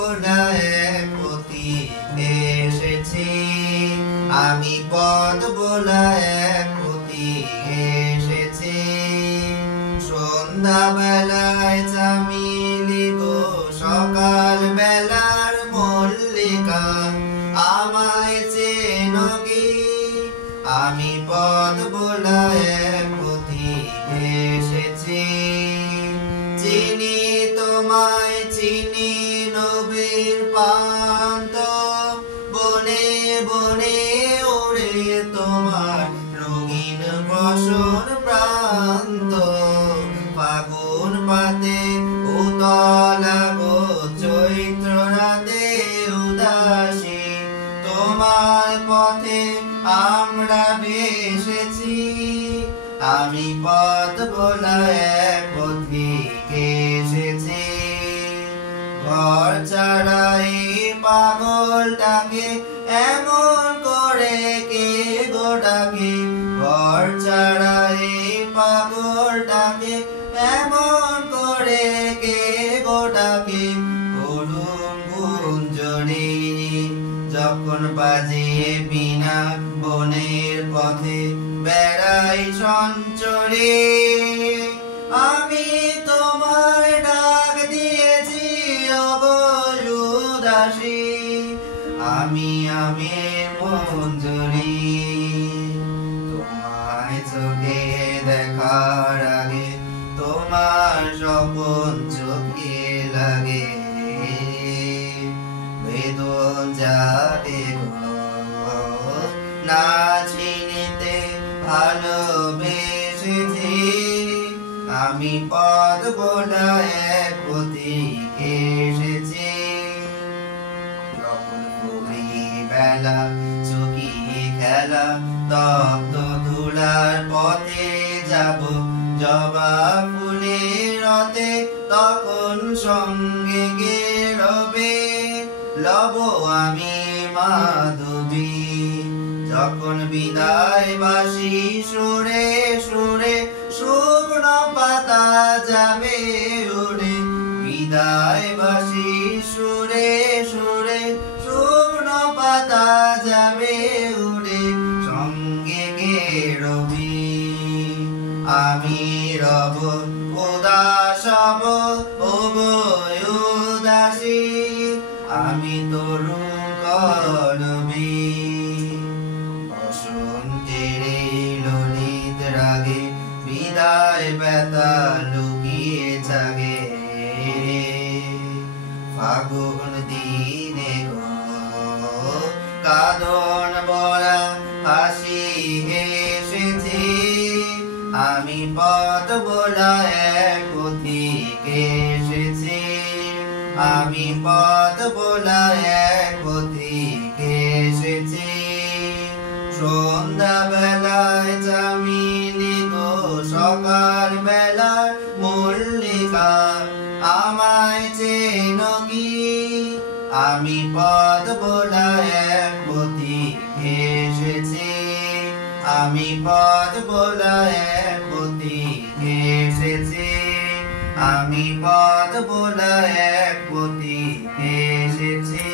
এক পথি এসেছি, আমি পথ ভোলা এক পথি এসেছি। সন্ধ্যা বেলায় চামেলি গো, সকাল বেলার মল্লিকা, আমায় চেনো কি? আমি পথ ভোলা এক পথি এসেছি। চিনি তোমায় চিনি নবীর পান্ত, বনে বনে ওড়ে তোমার রঙিন বসন প্রান্ত। ফাগুন পাতে উতলা গো, চৈত্র রাতে উদাসী, তোমার পথে আমরা ভেসেছি। আমি পথ ভোলা এক পথিক এসেছি। ঘর ছাড়াই পাগলটাকে এমন করে কে গো ডাকে? ঘর ছাড়াই পাগলটাকে এমন করে কে গো ডাকে? করুণ গুঞ্জনে যখন বাজে বিনা, বনের পথে বেড়াই সঞ্চরে। আমি তোমার ডাক দিয়েছি ওগো উদাসী, আমি মঞ্জুরি। তোমায় চোখে দেখার আগে তোমার স্বপন চোখে লাগে। বেদন যাবে গো না চিনিতে ভালোবেসেছি। আমি পথ ভোলা এক পথিক এসেছি। যখন ফুলি বেলা চুকিয়ে খেলা, তপ্ত ধুলার পথে যাব জবা ফুলের রথে, তখন সঙ্গে কে রবে? লব আমি মাধবী। যখন বিদায় বাসি সুরে সুরে, শুকনো পাতা যাবে উড়ে। বিদায় বাসি সুরে সুরে, শুকনো পাতা যাবে উড়ে। সঙ্গে কে রবি? আমি রব উদাস হব ওগো উদাসী, আমি তরুণ কলবী। বসন্তের ললিত রাগে বিদায় ব্যথা লুকিয়ে জাগে। ফাগুন দিনে গো কাঁদন ভরা হাসি এসেছি। আমি পথ ভোলা এক পথিক এসেছি। আমি পথ ভোলা এক পথিক এসেছি। সন্ধ্যা বেলায় চামেলি গো, সকাল বেলার মল্লিকা, আমায় চেনো কি? আমি পথ ভোলা এক পথিক এসেছি। আমি পথ ভোলা এক পথিক এসেছি। আমি পথ ভোলা এক পথিক এসেছি।